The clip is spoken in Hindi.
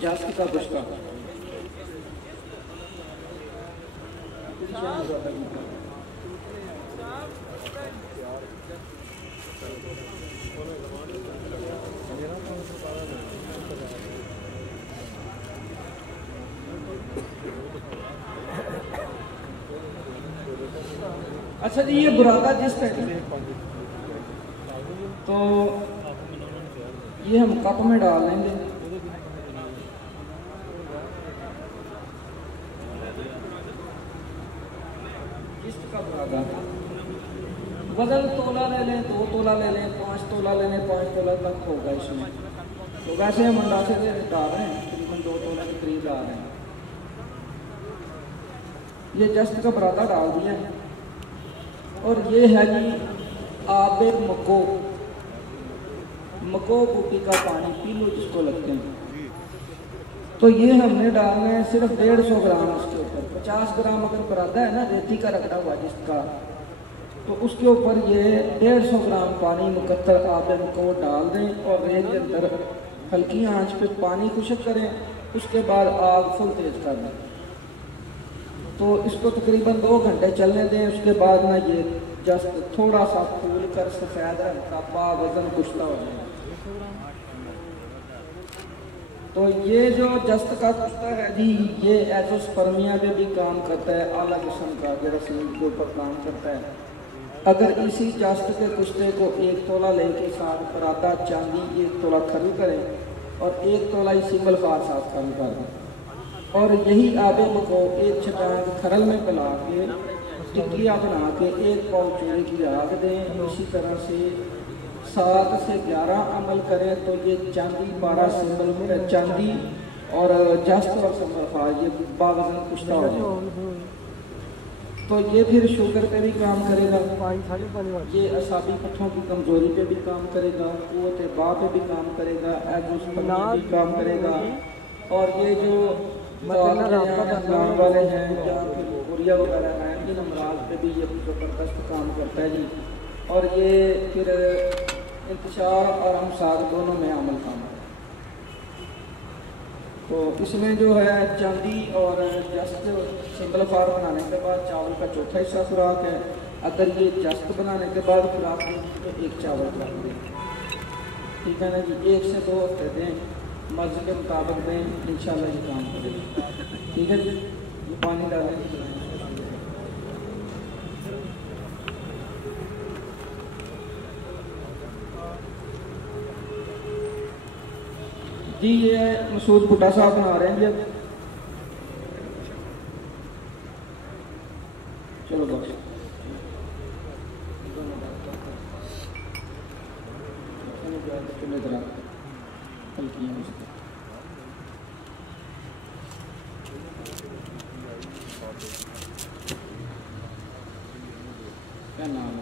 जस्ट का गुस्का अच्छा जी, ये बुरादा जिस है तो ये हम कप में डाल लेंगे। इसका बुरादा वजन तोला ले लें, 2 तोला ले लें, 5 तोला ले लें, 5 तोला तक होगा इसमें। तो वैसे हम अंदाजे से डाल रहे हैं, तकरीबन 2 तोला के करीब डाल रहे हैं। ये जस्ट का बुरादा डाल दिया है। और ये है जी आबे मको, मको बूटी का पानी, पीलो जिसको लगते हैं। तो ये हमने डालना है सिर्फ 150 ग्राम उसके ऊपर। 50 ग्राम अगर बुरादा है ना रेती का रखा हुआ जिसका, तो उसके ऊपर ये 150 ग्राम पानी मुकद्दर आबे मको डाल दें और रेत के अंदर हल्की आंच पे पानी खुश्क करें। उसके बाद आग फुल तेज कर दें। तो इसको तकरीबन 2 घंटे चलने दें। उसके बाद ना ये जस्ट थोड़ा सा फूल कर सफ़ेद रंग का पा वजन कुश्ता हो जाए। तो ये जो जस्त का कुश्ता है जी, ये एजोस्पर्मिया पे भी काम करता है, आला किस्म का जरासीम के ऊपर काम करता है। अगर इसी जस्त के कुश्ते को 1 तोला लेके साथ पराता चांदी 1 तोला खरी करें और 1 तोला ही सिंगल फार साथ खरी कर दें। और यही आबे मको 1 छटांग खरल में पिला के टिकिया बना के 1 पाव चूरे की आग दें। इसी तरह से 7 से 11 अमल करें तो ये चांदी 12 सिंबल में चांदी और जस्त और समरफा ये बावजन कुश्ता हो जाए। तो ये फिर शुगर पे भी काम करेगा, ये असाबी पट्ठों की कमजोरी पे भी काम करेगा, कुव्वत बा पे भी काम करेगा, एजोस्पर्मिया भी काम करेगा। और ये जो वाले हैं या फिर कोरिया वगैरह हैं, इन अमराज पे भी ये ज़बरदस्त काम करता है जी। और ये फिर इंतशार और हमसार दोनों में अमल काम है। तो इसमें जो है चांदी और जस्त सिंगल फार बनाने के बाद चावल का चौथा हिस्सा खुराक है। अगर ये जस्त बनाने के बाद खुराक देंगे तो 1 चावल खुराक देंगे, ठीक है ना जी। 1 से 2 हफ्ते दें, मर्ज़ के मुताबिक दें, इंशाल्लाह ये काम करेगा, ठीक है जी। ये पानी डालें जी। ये मसूद भुट्टा साहब बना रहे हैं जी। चलो बस हल्की क्या नाम